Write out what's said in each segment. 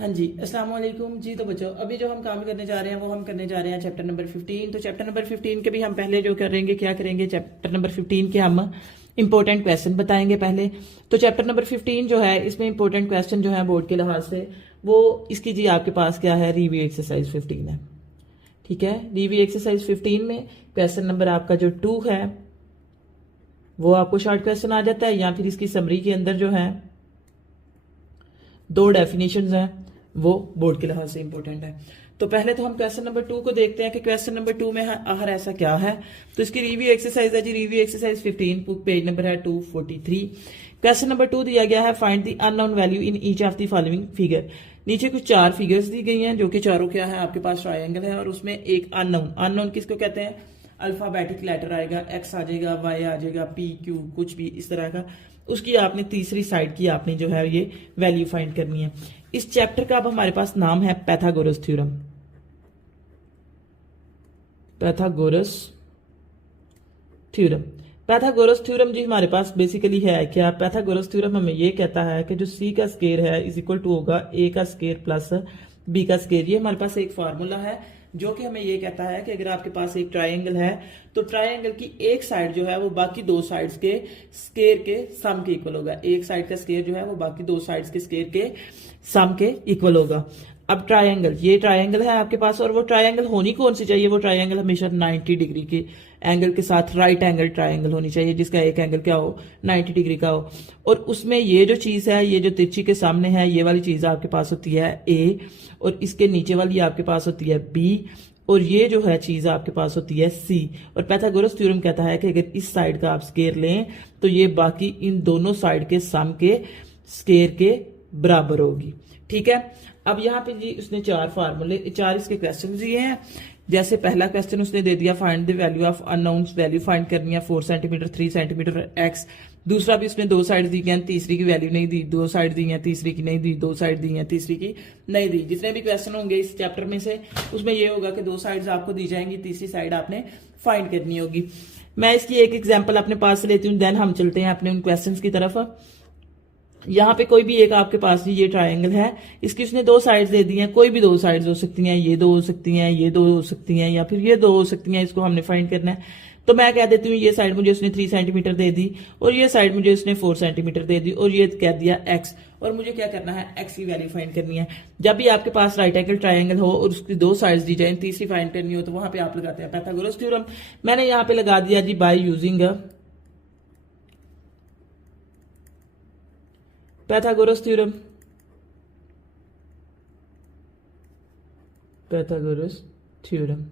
हाँ जी, अस्सलाम वालेकुम जी। तो बच्चों, अभी जो हम काम करने जा रहे हैं वो हम करने जा रहे हैं चैप्टर नंबर 15। तो चैप्टर नंबर 15 के भी हम पहले जो करेंगे, क्या करेंगे, चैप्टर नंबर 15 के हम इंपॉर्टेंट क्वेश्चन बताएंगे पहले। तो चैप्टर नंबर 15 जो है, इसमें इंपॉर्टेंट क्वेश्चन जो है बोर्ड के लिहाज से, वो इसकी जी आपके पास क्या है, रिव्यू एक्सरसाइज 15 है। ठीक है, रिव्यू एक्सरसाइज 15 में क्वेश्चन नंबर आपका जो 2 है वो आपको शॉर्ट क्वेश्चन आ जाता है, या फिर इसकी समरी के अंदर जो है दो डेफिनेशंस हैं, वो बोर्ड के लिहाज से इंपॉर्टेंट है। तो पहले तो हम क्वेश्चन नंबर 2 को देखते हैं कि क्वेश्चन नंबर 2 में आखिर ऐसा क्या है। तो इसकी रिव्यू एक्सरसाइज है जी, रिव्यू एक्सरसाइज 15, पेज नंबर है 243। क्वेश्चन नंबर 2 दिया गया है, find the unknown value in each of the following figure. नीचे कुछ 4 फिगर्स दी गई हैं, जो कि चारों क्या है, आपके पास ट्रायंगल है, और उसमें एक अननोन, अननोन किसको कहते हैं, अल्फाबेटिक लेटर आएगा, एक्स आ जाएगा, वाई आ जाएगा, पी क्यू, कुछ भी इस तरह का, उसकी आपने तीसरी साइड की आपने जो है ये वैल्यू फाइंड करनी है। इस चैप्टर का अब हमारे पास नाम है Pythagoras theorem. Pythagoras theorem, Pythagoras theorem जी हमारे पास बेसिकली है क्या, पैथागोरस थ्योरम हमें ये कहता है कि जो सी का स्केयर है इज इक्वल टू होगा ए का स्केयर प्लस बी का स्केयर। ये हमारे पास एक फार्मूला है जो कि हमें ये कहता है कि अगर आपके पास एक ट्रायंगल है तो ट्रायंगल की एक साइड जो है वो बाकी दो साइड्स के स्केयर के सम के इक्वल होगा। एक साइड का स्केयर जो है वो बाकी दो साइड्स के स्केयर के सम के इक्वल होगा। अब ट्रायंगल, ये ट्रायंगल है आपके पास, और वो ट्रायंगल होनी कौन सी चाहिए, वो ट्रायंगल हमेशा 90 डिग्री के एंगल के साथ राइट एंगल ट्रायंगल होनी चाहिए, जिसका एक एंगल क्या हो, 90 डिग्री का हो। और उसमें ये जो चीज है, ये जो तिरछी के सामने है, ये वाली चीज आपके पास होती है ए, और इसके नीचे वाली आपके पास होती है बी, और ये जो है चीज आपके पास होती है सी। और पैथागोरस थ्योरम कहता है कि अगर इस साइड का आप स्केयर लें तो ये बाकी इन दोनों साइड के सम के स्केयर के बराबर होगी। ठीक है, अब यहाँ पे जी उसने 4 फार्मूले, 4 इसके क्वेश्चन दिए हैं। जैसे पहला क्वेश्चन उसने दे दिया, find the value of unknowns, value find करनी है 4 सेंटीमीटर 3 सेंटीमीटर एक्स। दूसरा भी उसने 2 साइड दी हैं, तीसरी की वैल्यू नहीं दी, 2 साइड दी हैं, तीसरी की नहीं दी, 2 साइड दी हैं, तीसरी की नहीं दी। जितने भी क्वेश्चन होंगे इस चैप्टर में से, उसमें ये होगा कि 2 साइड्स आपको दी जाएंगी, तीसरी साइड आपने फाइंड करनी होगी। मैं इसकी एक एग्जाम्पल अपने पास से लेती हूँ, देन हम चलते हैं अपने उन क्वेश्चन की तरफ। यहाँ पे कोई भी एक आपके पास ये ट्रायंगल है, इसकी उसने 2 साइड्स दे दी हैं, कोई भी 2 साइड्स हो सकती हैं, ये 2 हो सकती हैं, ये 2 हो सकती हैं, या फिर ये 2 हो सकती हैं। इसको हमने फाइंड करना है, तो मैं कह देती हूँ ये साइड मुझे उसने 3 सेंटीमीटर दे दी, और ये साइड मुझे उसने 4 सेंटीमीटर दे दी, और ये कह दिया एक्स, और मुझे क्या करना है, एक्स की वैल्यू फाइंड करनी है। जब भी आपके पास राइट एंगल ट्रायंगल हो और उसकी 2 साइड्स दी जाए, तीसरी फाइंड करनी हो, तो वहां पे आप लगाते हैं पैथागोरस थ्योरम। मैंने यहाँ पे लगा दिया जी, by using Pythagoras theorem. Pythagoras theorem,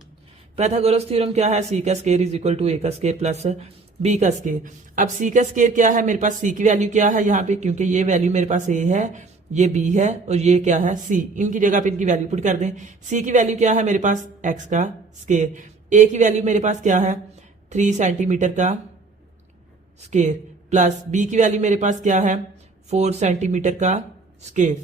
Pythagoras theorem क्या है, सी का square is equal to A का स्केयर प्लस बी का स्केयर। अब सी का स्केयर क्या है, मेरे पास सी की वैल्यू क्या है यहाँ पे, क्योंकि ये वैल्यू मेरे पास ए है, ये बी है, और ये क्या है सी, इनकी जगह पे इनकी वैल्यू पुट कर दें। सी की वैल्यू क्या है मेरे पास, एक्स का स्केयर। ए की वैल्यू मेरे पास क्या है, 3 सेंटीमीटर का स्केयर, प्लस बी की वैल्यू मेरे पास क्या है, 4 सेंटीमीटर का स्केयर।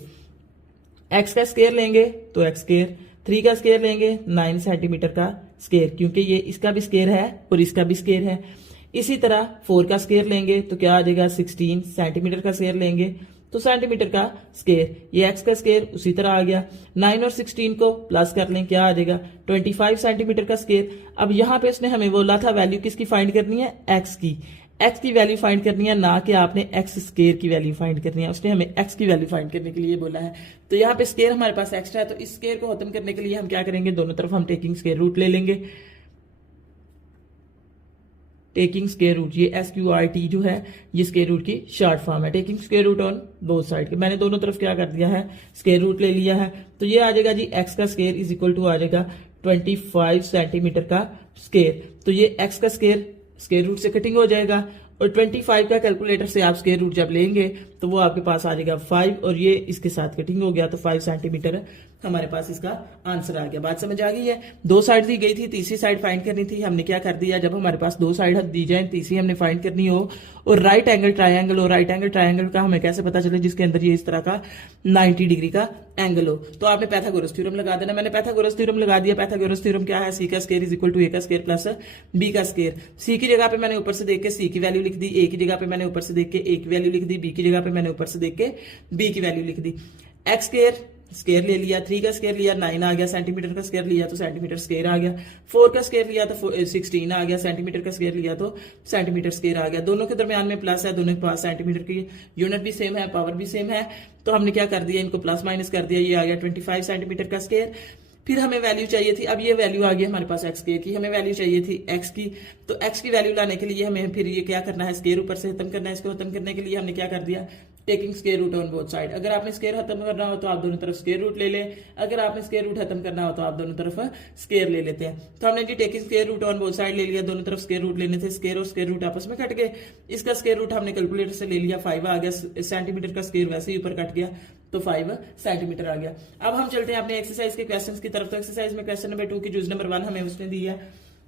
एक्स का स्केयर लेंगे तो एक्स स्केयर, 3 का स्केयर लेंगे 9 सेंटीमीटर का स्केयर, क्योंकि ये इसका भी स्केयर है और इसका भी स्केयर है। इसी तरह 4 का स्केयर लेंगे तो क्या आ जाएगा, 16 सेंटीमीटर का स्केयर लेंगे तो सेंटीमीटर का स्केयर। ये एक्स का स्केयर उसी तरह आ गया। 9 और 16 को प्लस कर लें, क्या आ जाएगा, 25 सेंटीमीटर का स्केयर। अब यहाँ पे इसने हमें बोला था वैल्यू किसकी फाइंड करनी है, एक्स की। एक्स की वैल्यू फाइंड करनी है, ना कि आपने एक्स स्केयर की वैल्यू फाइंड करनी है। उसने हमें एक्स की वैल्यू फाइंड करने के लिए बोला है। तो यहाँ पे स्केयर हमारे पास एक्स्ट्रा है, तो इस स्केयर को खत्म करने के लिए हम क्या करेंगे, दोनों तरफ हम टेकिंग स्केयर रूट ले लेंगे। टेकिंग स्केयर रूट, ये SQRT जो है ये स्केयर रूट की शॉर्ट फॉर्म है। Taking square root on both side के, मैंने दोनों तरफ क्या कर दिया है, स्केयर रूट ले लिया है। तो ये आ जाएगा जी, एक्स का स्केयर इज इक्वल टू आ जाएगा 25 सेंटीमीटर का स्केयर। तो ये एक्स का स्केयर स्केयर रूट से कटिंग हो जाएगा, और 25 का कैलकुलेटर से आप स्केयर रूट जब लेंगे तो वो आपके पास आ जाएगा 5, और ये इसके साथ कटिंग हो गया तो 5 सेंटीमीटर हमारे पास इसका आंसर आ गया। बात समझ आ गई है। 2 साइड दी गई थी, तीसरी साइड फाइंड करनी थी। हमने क्या कर दिया, जब हमारे पास 2 साइड दी जाए, तीसरी हमने फाइंड करनी हो, और राइट एंगल ट्रायंगल हो। राइट एंगल ट्रायंगल का हमें कैसे पता चले, जिसके अंदर ये इस तरह का 90 डिग्री का एंगल हो, तो आपने पैथागोरस थ्योरम लगा देना। मैंने पैथागोरस थ्योरम लगा दिया। पैथागोरस थ्योरम क्या है, सी का square is equal to A का स्केयर प्लस बी का स्केयर। सी की जगह पे मैंने ऊपर से देख के सी की वैल्यू लिख दी, ए की जगह पे मैंने ऊपर से देख के ए की वैल्यू लिख दी, बी की जगह पे मैंने ऊपर से देख के बी की वैल्यू लिख दी। एक्स स्केयर स्केयर ले लिया, 3 का स्केयर लिया 9 आ गया, सेंटीमीटर का स्केयर लिया तो सेंटीमीटर स्केयर आ गया, 4 का स्केयर लिया तो 16 आ गया, सेंटीमीटर का स्केयर लिया तो सेंटीमीटर स्केयर आ गया। दोनों के दरमियान में प्लस है, दोनों के पास सेंटीमीटर की यूनिट भी सेम है, पावर भी सेम है, तो हमने क्या कर दिया, इनको प्लस माइनस कर दिया, ये आ गया 25 सेंटीमीटर का स्केयर। फिर हमें वैल्यू चाहिए थी, अब ये वैल्यू आ गई हमारे पास एक्स स्केयर की, हमें वैल्यू चाहिए थी एक्स की, तो एक्स की वैल्यू लाने के लिए हमें फिर ये क्या करना है, स्केयर ऊपर से खत्म करना है। इसको खत्म करने के लिए हमने क्या कर दिया, taking square root on both side. अगर आपने स्केयर खत्म करना हो तो आप दोनों तरफ स्केयर रूट ले लें, अगर आपने स्केयर रूट खत्म करना हो तो आप दोनों तरफ स्केयर ले लेते हैं। तो हमने जी taking square root on both side ले लिया, दोनों तरफ स्केयर रूट लेने थे, स्केयर और स्केयर रूट आपस में कट गए। इसका स्केयर रूट हमने कैलकुलेटर से ले लिया, 5 आ गया, सेंटीमीटर का स्केयर वैसे ही ऊपर कट गया तो 5 सेंटीमीटर आ गया। अब हम चलते हैं अपने एक्सरसाइज के क्वेश्चंस की तरफ। तो एक्सरसाइज में क्वेश्चन नंबर 2 की जूज नंबर 1 हमें उसने दी है,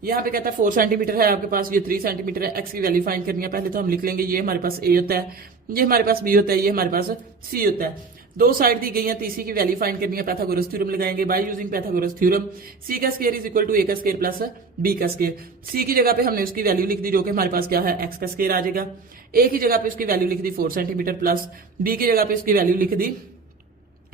यहाँ पे कहता है 4 सेंटीमीटर है आपके पास, ये 3 सेंटीमीटर है, एक्स की वैल्यू फाइंड करनी है। पहले तो हम लिख लेंगे ये हमारे पास ए होता है, ये हमारे पास बी होता है, ये हमारे पास सी होता है। दो साइड दी गई है, तीसरी की वैल्यू फाइंड करनी है, पाइथागोरस थ्योरम लगाएंगे बाय यूजिंग पाइथागोरस थ्योरम। सी का square is equal to A का स्क्वायर प्लस बी का स्क्वायर। सी की जगह पे हमने उसकी वैल्यू लिख दी जो कि हमारे पास क्या है, एक्स का स्क्वायर आ जाएगा। ए की जगह पे उसकी वैल्यू लिख दी 4 सेंटीमीटर प्लस बी की जगह पे उसकी वैल्यू लिख दी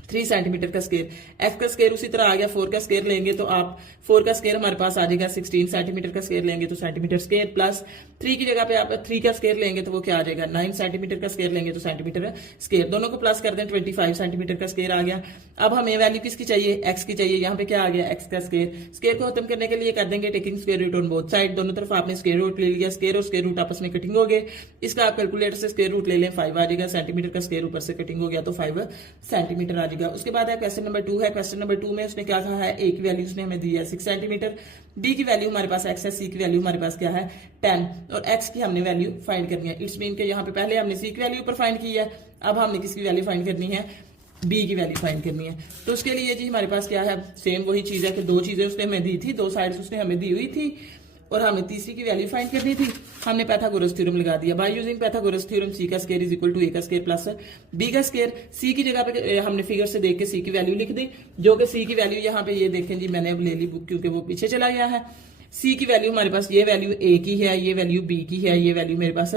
3 सेंटीमीटर का स्केयर। एक्स का स्केयर उसी तरह आ गया, 4 का स्केयर लेंगे तो आप 4 का स्केयर हमारे पास आ जाएगा 16 सेंटीमीटर का स्केयर लेंगे तो सेंटीमीटर स्केयर प्लस 3 की जगह पे आप 3 का स्केयर लेंगे तो वो क्या आ जाएगा, 9 सेंटीमीटर का स्केयर लेंगे तो सेंटीमीटर स्केयर। दोनों को प्लस कर दें, 25 सेंटीमीटर का स्केयर आ गया। अब हमें वैल्यू किसकी चाहिए, एक्स की चाहिए। यहाँ पे क्या आ गया, एक्स का स्केयर। स्केयर को खत्म करने के लिए कर देंगे taking square root on both side, दोनों तरफ आपने स्क्वायर रूट ले लिया, स्क्वायर और स्क्वायर रूट आपस में कटिंग हो गए। इसका आप कैलकुलेटर से स्क्वायर रूट ले लें, 5 आ जाएगा, सेंटीमीटर का स्क्वायर ऊपर से कटिंग हो गया तो 5 सेंटीमीटर आ जाएगा। उसके बाद है क्वेश्चन नंबर 2 है। क्वेश्चन नंबर 2 में उसने क्या कहा है, ए की वैल्यू उसने हमें दी है 6 सेंटीमीटर, बी की वैल्यू हमारे पास एक्स है, सी की वैल्यू हमारे पास क्या है 10 और एक्स की हमने वैल्यू फाइंड करनी है। इट्स मीन के यहाँ पे पहले हमने सी की वैल्यू ऊपर फाइंड की है, अब हमने किसकी वैल्यू फाइंड करनी है, बी की वैल्यू फाइंड करनी है। तो उसके लिए जी हमारे पास क्या है, सेम वही चीज है कि दो चीजें उसने हमें दी थी, दो साइड्स उसने हमें दी हुई थी और हमें तीसरी की वैल्यू फाइंड करनी थी। हमने पाइथागोरस थ्योरम लगा दिया बाय यूजिंग पाइथागोरस थ्योरम। सी का square is equal to A का स्क्वायर प्लस बी का स्क्वायर। सी की जगह पे हमने फिगर से देख के सी की वैल्यू लिख दी, जो कि सी की वैल्यू यहाँ पे ये देखें जी, मैंने अब ले ली बुक क्योंकि वो पीछे चला गया है। सी की वैल्यू हमारे पास, ये वैल्यू ए की है, ये वैल्यू बी की है, ये वैल्यू मेरे पास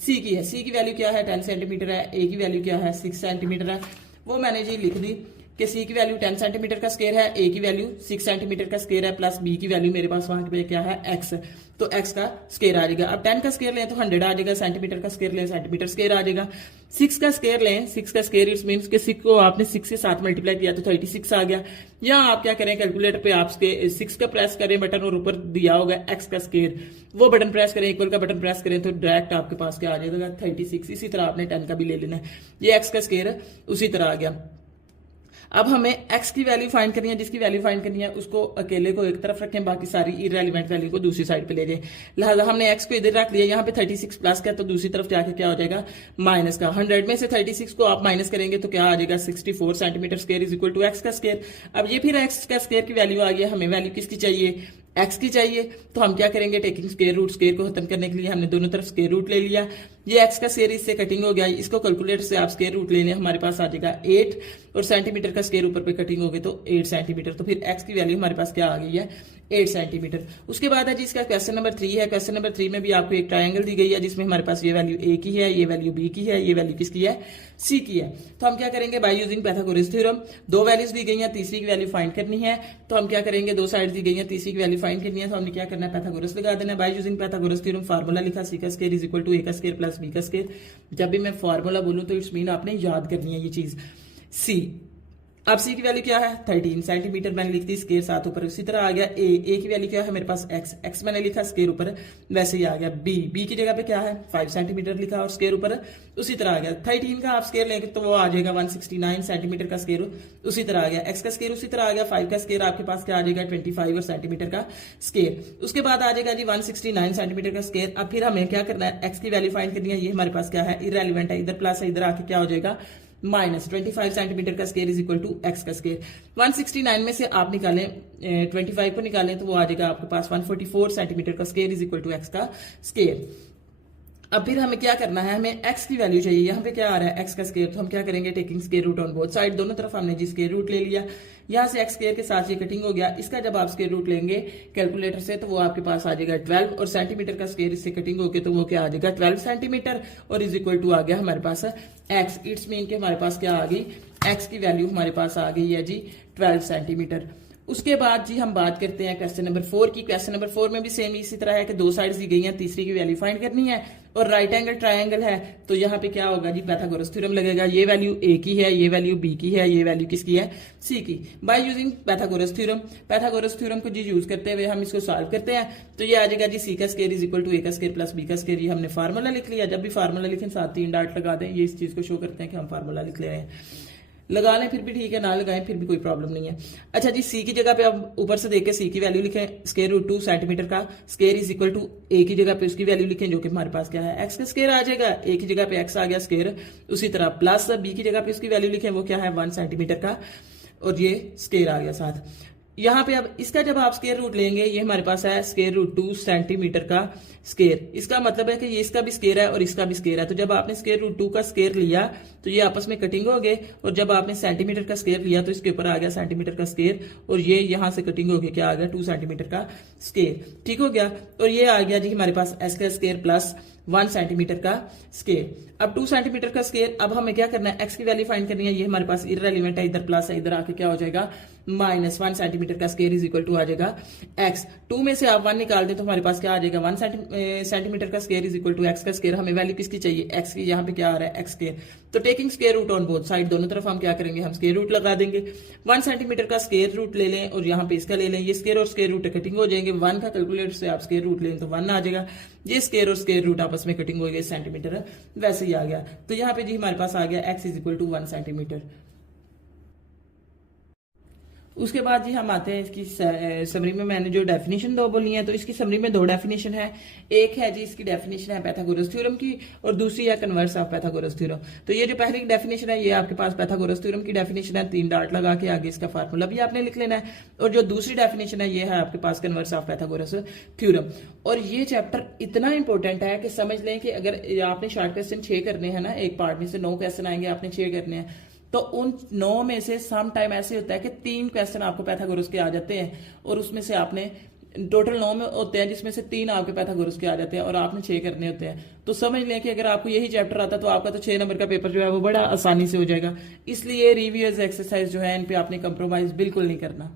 सी की है। सी की वैल्यू क्या है 10 सेंटीमीटर है, ए की वैल्यू क्या है 6 सेंटीमीटर है। वो मैंने जी लिख दी कि सी की वैल्यू 10 सेंटीमीटर का स्क्वायर है, ए की वैल्यू 6 सेंटीमीटर का स्क्वायर है प्लस बी की वैल्यू मेरे पास वहां पे क्या है एक्स, तो एक्स का स्क्वायर आ जाएगा। अब 10 का स्क्वायर लें तो 100 आ जाएगा, सेंटीमीटर का स्क्वायर लें सेंटीमीटर स्क्वायर आ जाएगा। 6 का स्क्वायर लें, 6 का स्क्वायर इट्स मींस कि 6 को आपने 6 के साथ मल्टीप्लाई किया तो 36 आ गया। या आप क्या करें, कैलकुलेटर पे आप 6 का प्रेस करें बटन और ऊपर दिया होगा एक्स का स्क्वायर, वो बटन प्रेस करें, इक्वल का बटन प्रेस करें तो डायरेक्ट आपके पास क्या आ जाएगा 36। इसी तरह आपने 10 का भी ले लेना है, ये एक्स का स्क्वायर उसी तरह आ गया। अब हमें x की वैल्यू फाइंड करनी है, जिसकी वैल्यू फाइंड करनी है उसको अकेले को एक तरफ रखें, बाकी सारी इररेलेवेंट वैल्यू को दूसरी साइड पे ले जाए। लिहाजा हमने x को इधर रख लिया, यहाँ पे 36 प्लस का तो दूसरी तरफ जाके क्या हो जाएगा माइनस का। 100 में से 36 को आप माइनस करेंगे तो क्या आ जाएगा 64 centimetre square is equal to X का स्क्वायर। अब ये फिर x का स्क्वायर की वैल्यू आ गई, हमें वैल्यू किसकी चाहिए, एक्स की चाहिए। तो हम क्या करेंगे, टेकिंग स्क्वायर रूट, स्क्वायर को खत्म करने के लिए हमने दोनों तरफ स्क्वायर रूट ले लिया। ये एक्स का स्क्वायर इससे कटिंग हो गया, इसको कैलकुलेटर से आप स्क्वायर रूट ले लें, हमारे पास आ जाएगा 8 और सेंटीमीटर का स्क्वायर ऊपर पे कटिंग हो गई तो 8 सेंटीमीटर। तो फिर एक्स की वैल्यू हमारे पास क्या आ गई है 8 सेंटीमीटर। उसके बाद है जी इसका क्वेश्चन नंबर 3 है। क्वेश्चन नंबर 3 में भी आपको एक ट्रायंगल दी गई है जिसमें हमारे पास ये वैल्यू ए की है, ये वैल्यू बी की है, ये वैल्यू किसकी है सी की है। तो हम क्या करेंगे, बाय यूजिंग पाइथागोरस थ्योरम, दो वैल्यूज दी गई हैं, तीसरी की वैल्यू फाइंड करनी है। तो हम क्या करेंगे, दो साइड दी गई हैं, तीसरी की वैल्यू फाइंड करनी है, तो हमने क्या करना है पाइथागोरस लगा देना है। By using Pythagoras theorem formula लिखा, सी का square is equal to A का स्क्वायर प्लस बी का स्क्वायर। जब भी मैं फार्मूला बोलूं तो इट्स मीन आपने याद करनी है ये चीज। सी, अब सी की वैल्यू क्या है 13 सेंटीमीटर, मैंने लिख दी स्क्वायर साथ ऊपर, उसी तरह आ गया ए की वैल्यू क्या है मेरे पास एक्स मैंने लिखा स्क्वायर ऊपर वैसे ही आ गया। बी की जगह पे क्या है 5 सेंटीमीटर लिखा और स्क्वायर ऊपर उसी तरह आ गया। 13 का आप स्क्वायर लेंगे तो वो आ जाएगा 169 सेंटीमीटर का स्क्वायर उसी तरह आ गया। एक्स का स्क्वायर उसी तरह आ गया, 5 का स्क्वायर आपके पास क्या आ जाएगा 25 और सेंटीमीटर का स्क्वायर। उसके बाद आ जाएगा जी 169 सेंटीमीटर का स्क्वायर। अब फिर हमें क्या करना है, एक्स की वैल्यू फाइंड करनी है, ये हमारे पास क्या है इररेलेवेंट है, इधर प्लस है, इधर आके क्या हो जाएगा माइनस 25 सेंटीमीटर का square is equal to X का स्क्वायर। 169 में से आप निकालें 25 को निकालें तो वो आ जाएगा आपके पास 144 सेंटीमीटर का square is equal to X का स्क्वायर। अब फिर हमें क्या करना है, हमें x की वैल्यू चाहिए। यहाँ पे क्या आ रहा है, x का स्क्वायर, तो हम क्या करेंगे, taking square root on both side, दोनों तरफ हमने जी स्क्वायर रूट ले लिया। यहाँ से x स्क्वायर के साथ ये कटिंग हो गया, इसका जब आप स्क्वायर रूट लेंगे कैलकुलेटर से तो वो आपके पास आ जाएगा 12, और सेंटीमीटर का स्क्वायर इससे कटिंग होके तो वो क्या आ जाएगा 12 सेंटीमीटर, और इज इक्वल टू आ गया हमारे पास x। इट्स मीन के हमारे पास क्या आ गई, x की वैल्यू हमारे पास आ गई है जी 12 सेंटीमीटर। उसके बाद जी हम बात करते हैं क्वेश्चन नंबर 4 की। क्वेश्चन नंबर 4 में भी सेम इसी तरह है कि दो साइड्स दी गई हैं, तीसरी की वैल्यू फाइंड करनी है, और राइट एंगल ट्रायंगल है, तो यहाँ पे क्या होगा जी, पाइथागोरस थ्योरम लगेगा। ये वैल्यू ए की है, ये वैल्यू बी की है, ये वैल्यू किसकी है, सी की। By using Pythagoras theorem, Pythagoras theorem को जी यूज करते हुए हम इसको सॉल्व करते हैं, तो ये आ जाएगा जी सी का square is equal to A का स्क्वायर प्लस बी का स्क्वायर। ये हमने फार्मूला लिख लिया। जब भी फार्मूला लिखें साथ 3 डॉट लगा दें, ये इस चीज को शो करते हैं कि हम फार्मूला लिख ले रहे हैं। लगा लें फिर भी ठीक है, ना लगाएं फिर भी कोई प्रॉब्लम नहीं है। अच्छा जी, सी की जगह पे अब ऊपर से देख के सी की वैल्यू लिखें, स्क्वायर रूट 2 सेंटीमीटर का स्क्वायर इज इक्वल टू ए की जगह पे उसकी वैल्यू लिखें, जो कि हमारे पास क्या है, एक्स का स्क्वायर आ जाएगा। ए की जगह पे एक्स आ गया स्क्वायर, उसी तरह प्लस बी की जगह पे उसकी वैल्यू लिखें, वो क्या है 1 सेंटीमीटर का, और ये स्क्वायर आ गया साथ। यहाँ पे अब इसका जब आप स्क्वायर रूट लेंगे, ये हमारे पास है स्क्वायर रूट 2 सेंटीमीटर का स्क्वायर। इसका मतलब है कि ये इसका भी स्क्वायर है और इसका भी स्क्वायर है, तो जब आपने स्क्वायर रूट 2 का स्क्वायर लिया तो ये आपस में कटिंग हो गए, और जब आपने सेंटीमीटर का स्क्वायर लिया तो इसके ऊपर आ गया सेंटीमीटर का स्क्वायर, और ये यहाँ से कटिंग हो गया, क्या आ गया 2 सेंटीमीटर का स्क्वायर। ठीक हो गया, और ये आ गया जी हमारे पास एस का स्क्वायर प्लस 1 सेंटीमीटर का स्क्वायर। अब 2 सेंटीमीटर का स्क्वायर, अब हमें क्या करना है, एक्स की वैल्यू फाइंड करनी है। ये हमारे पास इररेलेवेंट है, इधर प्लस है, इधर आके क्या हो जाएगा -1 सेंटीमीटर का स्क्वायर इज इक्वल टू आ जाएगा एक्स। 2 में से आप 1 निकाल दें तो हमारे पास क्या आ जाएगा 1 सेंटीमीटर का square is equal to X का स्क्वायर। हमें वैल्यू किसकी चाहिए, एक्स की। यहाँ पे क्या आ रहा है एक्स स्क्वायर, तो taking square root on both side, दोनों तरफ हम क्या करेंगे, हम स्क्वायर रूट लगा देंगे। 1 सेंटीमीटर का स्क्वायर रूट ले लें और यहाँ पे इसका ले लें, ये स्क्वायर और स्क्वायर रूट कटिंग हो जाएंगे। 1 का कैलकुलेटर से आप स्क्वायर रूट लें तो 1 आ जाएगा, ये स्क्वायर और स्क्वायर रूट आपस में कटिंग हो गए सेंटीमीटर, वैसे ही आ गया। तो यहाँ पे जी हमारे पास आ गया X is equal to 1 centimetre. उसके बाद जी हम आते हैं इसकी समरी में। मैंने जो डेफिनेशन 2 बोली है, तो इसकी समरी में 2 डेफिनेशन है। एक है जी इसकी डेफिनेशन है पाइथागोरस थ्योरम की, और दूसरी है कन्वर्स ऑफ पाइथागोरस थ्योरम। तो ये जो पहली डेफिनेशन है ये आपके पास पाइथागोरस थ्योरम की डेफिनेशन है, 3 डॉट लगा के आगे इसका फार्मूला भी आपने लिख लेना है। और जो दूसरी डेफिनेशन है ये है आपके पास कन्वर्स ऑफ पाइथागोरस थ्योरम। और ये चैप्टर इतना इंपॉर्टेंट है कि समझ लें कि अगर आपने शॉर्ट क्वेश्चन 6 करने हैं ना, एक पार्ट में से 9 क्वेश्चन आएंगे, आपने 6 करने हैं, तो उन 9 में से सम टाइम ऐसे होता है कि 3 क्वेश्चन आपको पाइथागोरस के आ जाते हैं, और उसमें से आपने टोटल 9 में होते हैं जिसमें से 3 आपके पाइथागोरस के आ जाते हैं, और आपने 6 करने होते हैं। तो समझ लें कि अगर आपको यही चैप्टर आता तो आपका तो 6 नंबर का पेपर जो है वो बड़ा आसानी से हो जाएगा। इसलिए रिव्यूअर्स एक्सरसाइज जो है इन पे आपने कंप्रोमाइज बिल्कुल नहीं करना।